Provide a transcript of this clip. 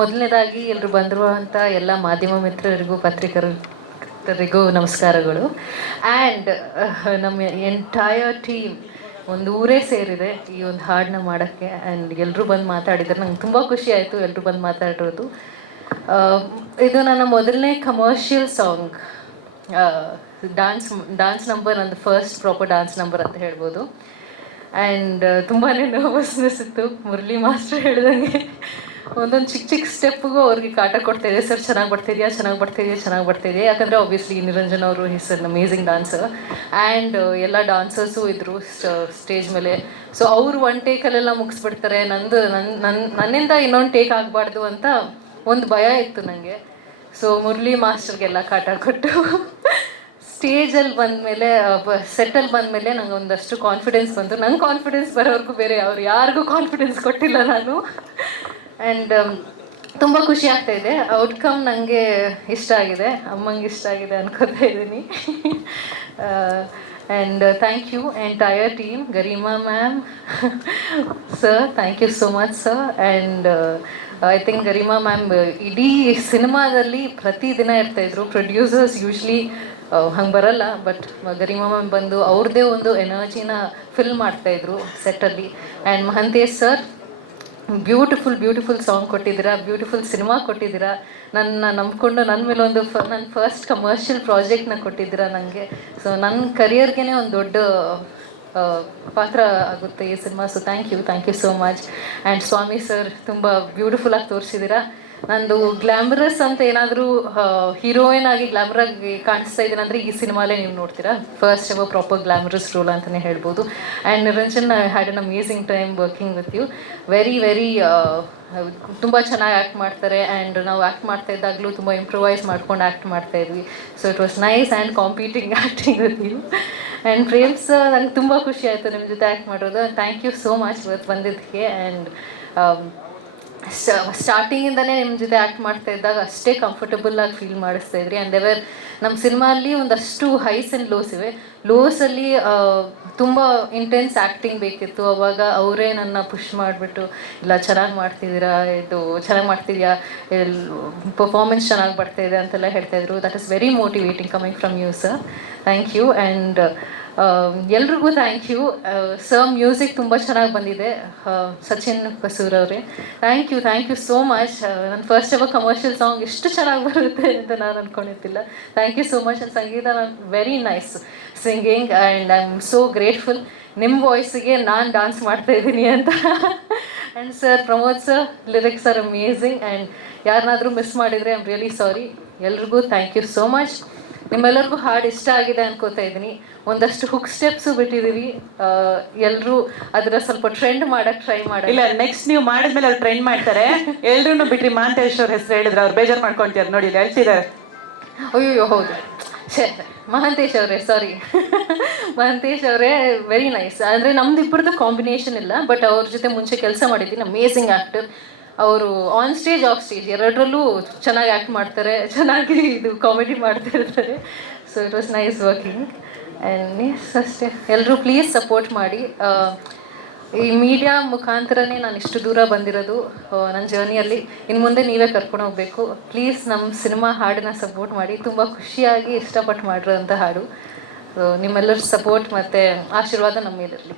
ಮೊದಲನೇದಾಗಿ ಎಲ್ಲರೂ ಬಂದಿರುವಂಥ ಎಲ್ಲ ಮಾಧ್ಯಮ ಮಿತ್ರರಿಗೂ ಪತ್ರಿಕರಿಗೂ ನಮಸ್ಕಾರಗಳು. ಆ್ಯಂಡ್ ನಮ್ಮ ಎಂಟೈರ್ ಟೀಮ್ ಒಂದು ಊರೇ ಸೇರಿದೆ ಈ ಒಂದು ಹಾಡನ್ನ ಮಾಡೋಕ್ಕೆ. ಆ್ಯಂಡ್ ಎಲ್ಲರೂ ಬಂದು ಮಾತಾಡಿದ್ದಾರೆ, ನಂಗೆ ತುಂಬ ಖುಷಿ ಆಯಿತು ಎಲ್ಲರೂ ಬಂದು ಮಾತಾಡಿರೋದು. ಇದು ನನ್ನ ಮೊದಲನೇ ಕಮರ್ಷಿಯಲ್ ಸಾಂಗ್, ಡಾನ್ಸ್ ನಂಬರ್, ನಂದು ಫಸ್ಟ್ ಪ್ರಾಪರ್ ಡಾನ್ಸ್ ನಂಬರ್ ಅಂತ ಹೇಳ್ಬೋದು. ಆ್ಯಂಡ್ ತುಂಬಾ ನರ್ವಸ್ನೆಸ್ ಇತ್ತು. ಮುರಳಿ ಮಾಸ್ಟರ್ ಹೇಳ್ದಂಗೆ ಒಂದೊಂದು ಚಿಕ್ಕ ಚಿಕ್ಕ ಸ್ಟೆಪ್ಪಿಗೂ ಅವ್ರಿಗೆ ಕಾಟ ಕೊಡ್ತಾಯಿದೆ, ಸರ್ ಚೆನ್ನಾಗಿ ಬರ್ತಿದೆಯಾ, ಚೆನ್ನಾಗಿ ಬರ್ತಿದೆಯಾ. ಯಾಕಂದರೆ ಆಬ್ವಿಯಸ್ಲಿ ನಿರಂಜನ್ ಅವರು is an amazing dancer. And ಎಲ್ಲ ಡಾನ್ಸರ್ಸು ಇದ್ದರು ಸ್ಟೇಜ್ ಮೇಲೆ. ಸೊ ಅವರು ಒನ್ ಟೇಕಲ್ಲೆಲ್ಲ ಮುಗಿಸ್ಬಿಡ್ತಾರೆ, ನನ್ನಿಂದ ಇನ್ನೊಂದು ಟೇಕ್ ಆಗಬಾರ್ದು ಅಂತ ಒಂದು ಭಯ ಇತ್ತು ನನಗೆ. ಸೊ ಮುರಳಿ ಮಾಸ್ಟರ್ಗೆಲ್ಲ ಕಾಟ ಕೊಟ್ಟು ಸ್ಟೇಜಲ್ಲಿ ಬಂದಮೇಲೆ, ಸೆಟ್ಟಲ್ಲಿ ಬಂದಮೇಲೆ ನಂಗೆ ಒಂದಷ್ಟು ಕಾನ್ಫಿಡೆನ್ಸ್ ಬಂತು. ನಂಗೆ ಕಾನ್ಫಿಡೆನ್ಸ್ ಬರೋವರೆಗೂ ಬೇರೆ ಅವ್ರು ಯಾರಿಗೂ ಕಾನ್ಫಿಡೆನ್ಸ್ ಕೊಟ್ಟಿಲ್ಲ ನಾನು. ಆ್ಯಂಡ್ ತುಂಬ ಖುಷಿ ಆಗ್ತಾಯಿದೆ. ಔಟ್ಕಮ್ ನನಗೆ ಇಷ್ಟ ಆಗಿದೆ, ಅಮ್ಮಂಗೆ ಇಷ್ಟ ಆಗಿದೆ ಅನ್ಕೋತಾ ಇದ್ದೀನಿ. And thank you entire team, Garima ma'am, sir, thank you so much sir. And I think Garima ma'am ಇಡೀ ಸಿನಿಮಾದಲ್ಲಿ ಪ್ರತಿದಿನ ಇರ್ತಾಯಿದ್ರು. ಪ್ರೊಡ್ಯೂಸರ್ಸ್ ಯೂಶ್ವಲಿ ಹಂಗೆ ಬರಲ್ಲ, ಬಟ್ ಗರಿಮಾ ಮ್ಯಾಮ್ ಬಂದು ಅವ್ರದ್ದೇ ಒಂದು ಎನರ್ಜಿನ ಫಿಲ್ ಮಾಡ್ತಾಯಿದ್ರು ಸೆಟ್ಟಲ್ಲಿ. And Mahantesh sir, beautiful song ಕೊಟ್ಟಿದ್ದೀರಾ, ಬ್ಯೂಟಿಫುಲ್ ಸಿನಿಮಾ ಕೊಟ್ಟಿದ್ದೀರಾ. ನನ್ನ ನಂಬ್ಕೊಂಡು ನನ್ನ ಮೇಲೆ ನನ್ನ ಫಸ್ಟ್ ಕಮರ್ಷಿಯಲ್ ಪ್ರಾಜೆಕ್ಟ್ನ ಕೊಟ್ಟಿದ್ದೀರಾ ನನಗೆ. ಸೊ ನನ್ನ ಕರಿಯರ್ಗೆ ಒಂದು ದೊಡ್ಡ ಪಾತ್ರ ಆಗುತ್ತೆ ಈ cinema. So thank you so much. And Swami sir, ತುಂಬ ಬ್ಯೂಟಿಫುಲ್ಲಾಗಿ ತೋರಿಸಿದ್ದೀರಾ. ನಂದು ಗ್ಲ್ಯಾಮರಸ್ ಅಂತ ಏನಾದರೂ ಹೀರೋಯಿನ್ ಆಗಿ ಗ್ಲ್ಯಾಮರಾಗಿ ಕಾಣಿಸ್ತಾ ಇದ್ದೀನಿ ಅಂದರೆ ಈ ಸಿನಿಮಾಲೇ ನೀವು ನೋಡ್ತೀರಾ. First ever proper glamorous role ಅಂತಲೇ ಹೇಳ್ಬೋದು. And Niranjan, I had an amazing time working with you. Very ತುಂಬ ಚೆನ್ನಾಗಿ ಆ್ಯಕ್ಟ್ ಮಾಡ್ತಾರೆ. ಆ್ಯಂಡ್ ನಾವು ಆ್ಯಕ್ಟ್ ಮಾಡ್ತಾ ಇದ್ದಾಗಲೂ ತುಂಬ ಇಂಪ್ರೂವೈಸ್ ಮಾಡ್ಕೊಂಡು ಆ್ಯಕ್ಟ್ ಮಾಡ್ತಾಯಿದ್ವಿ. So it was nice and competing acting with you. And Prems, ನಂಗೆ ತುಂಬ ಖುಷಿ ಆಯಿತು ನಿಮ್ಮ ಜೊತೆ ಆ್ಯಕ್ಟ್ ಮಾಡೋದು. ಥ್ಯಾಂಕ್ ಯು ಸೋ ಮಚ್ ಇವತ್ತು ಬಂದಿದ್ದಕ್ಕೆ. ಆ್ಯಂಡ್ ಸ್ಟಾರ್ಟಿಂಗಿಂದನೇ ನಿಮ್ಮ ಜೊತೆ ಆ್ಯಕ್ಟ್ ಮಾಡ್ತಾ ಇದ್ದಾಗ ಅಷ್ಟೇ ಕಂಫರ್ಟಬಲಾಗಿ ಫೀಲ್ ಮಾಡಿಸ್ತಾ ಇದ್ರಿ. ಆ್ಯಂಡ್ ಎವರ್ ನಮ್ಮ ಸಿನಿಮಾಲ್ಲಿ ಒಂದಷ್ಟು ಹೈಸ್ ಆ್ಯಂಡ್ ಲೋಸ್ ಇವೆ. ಲೋಸಲ್ಲಿ ತುಂಬ ಇಂಟೆನ್ಸ್ ಆ್ಯಕ್ಟಿಂಗ್ ಬೇಕಿತ್ತು. ಅವಾಗ ಅವರೇ ನನ್ನ ಪುಷ್ ಮಾಡಿಬಿಟ್ಟು, ಇಲ್ಲ ಚೆನ್ನಾಗಿ ಮಾಡ್ತಿದ್ದೀರಾ, ಇದು ಚೆನ್ನಾಗಿ ಮಾಡ್ತಿದ್ಯಾ, ಪರ್ಫಾರ್ಮೆನ್ಸ್ ಚೆನ್ನಾಗಿ ಬರ್ತಾಯಿದೆ ಅಂತೆಲ್ಲ ಹೇಳ್ತಾಯಿದ್ರು. That is very motivating coming from you sir. Thank you. And ಎಲ್ರಿಗೂ ಥ್ಯಾಂಕ್ ಯು ಸರ್. ಮ್ಯೂಸಿಕ್ ತುಂಬ ಚೆನ್ನಾಗಿ ಬಂದಿದೆ, ಸಚಿನ್ ಕಸೂರ್ ಅವರೇ. Thank you so much. ನನ್ನ ಫಸ್ಟ್ ಎವರ್ ಕಮರ್ಷಿಯಲ್ ಸಾಂಗ್ ಇಷ್ಟು ಚೆನ್ನಾಗಿ ಬರುತ್ತೆ ಅಂತ ನಾನು ಅಂದ್ಕೊಂಡಿದ್ದಿಲ್ಲ. Thank you so much. ನನ್ನ Sangeetha very nice singing. And I am so grateful ನಿಮ್ಮ ವಾಯ್ಸಿಗೆ ನಾನು ಡಾನ್ಸ್ ಮಾಡ್ತಾಯಿದ್ದೀನಿ ಅಂತ. And sir, Pramod sir, lyrics are amazing. And ಯಾರನ್ನಾದರೂ ಮಿಸ್ ಮಾಡಿದರೆ ಐ ಆಮ್ ರಿಯಲಿ ಸಾರಿ. ಎಲ್ರಿಗೂ ಥ್ಯಾಂಕ್ ಯು ಸೋ ಮಚ್. ನಿಮ್ಮೆಲ್ಲರಿಗೂ ಹಾಡು ಇಷ್ಟ ಆಗಿದೆ ಅನ್ಕೋತಾ ಇದ್ದೀನಿ. ಒಂದಷ್ಟು ಹುಕ್ ಸ್ಟೆಪ್ಸು ಬಿಟ್ಟಿದ್ದೀವಿ, ಎಲ್ಲರೂ ಅದರ ಸ್ವಲ್ಪ ಟ್ರೆಂಡ್ ಮಾಡೋಕ್ಕೆ ಟ್ರೈ ಮಾಡಿ. ಇಲ್ಲ, ನೆಕ್ಸ್ಟ್ ನೀವು ಮಾಡಿದ್ಮೇಲೆ ಅವ್ರು ಟ್ರೆಂಡ್ ಮಾಡ್ತಾರೆ. ಎಲ್ರೂ ಬಿಟ್ರಿ ಮಹಂತೇಶ್ ಅವ್ರ ಹೆಸರು ಹೇಳಿದ್ರೆ ಅವ್ರು ಬೇಜಾರು ಮಾಡ್ಕೊಳ್ತಾರೆ ನೋಡಿ, ಹೇಳ್ತಿದ್ದಾರೆ. ಅಯ್ಯೋ ಹೌದು, ಮಹಂತೇಶ್ ಅವರೇ, ಸಾರಿ. ಮಹಂತೇಶ್ ಅವರೇ ವೆರಿ ನೈಸ್. ಅಂದರೆ ನಮ್ದು ಇಬ್ಬರದ್ದು ಕಾಂಬಿನೇಷನ್ ಇಲ್ಲ, ಬಟ್ ಅವ್ರ ಜೊತೆ ಮುಂಚೆ ಕೆಲಸ ಮಾಡಿದ್ದೀನಿ. ಅಮೇಝಿಂಗ್ ಆ್ಯಕ್ಟರ್ ಅವರು. ಆನ್ ಸ್ಟೇಜ್, ಆಫ್ ಸ್ಟೇಜ್ ಎರಡರಲ್ಲೂ ಚೆನ್ನಾಗಿ ಆ್ಯಕ್ಟ್ ಮಾಡ್ತಾರೆ, ಚೆನ್ನಾಗಿ ಇದು ಕಾಮಿಡಿ ಮಾಡ್ತಿರ್ತಾರೆ. So it was nice working. And yes, ಅಷ್ಟೇ. ಎಲ್ಲರೂ ಪ್ಲೀಸ್ ಸಪೋರ್ಟ್ ಮಾಡಿ. ಈ ಮೀಡಿಯಾ ಮುಖಾಂತರನೇ ನಾನು ಇಷ್ಟು ದೂರ ಬಂದಿರೋದು ನನ್ನ ಜರ್ನಿಯಲ್ಲಿ. ಇನ್ನು ಮುಂದೆ ನೀವೇ ಕರ್ಕೊಂಡು ಹೋಗಬೇಕು. ಪ್ಲೀಸ್ ನಮ್ಮ ಸಿನಿಮಾ ಹಾಡನ್ನ ಸಪೋರ್ಟ್ ಮಾಡಿ. ತುಂಬ ಖುಷಿಯಾಗಿ ಇಷ್ಟಪಟ್ಟು ಮಾಡಿರೋಂಥ ಹಾಡು. ನಿಮ್ಮೆಲ್ಲರ ಸಪೋರ್ಟ್ ಮತ್ತು ಆಶೀರ್ವಾದ ನಮ್ಮ ಮೇಲಿರಲಿ.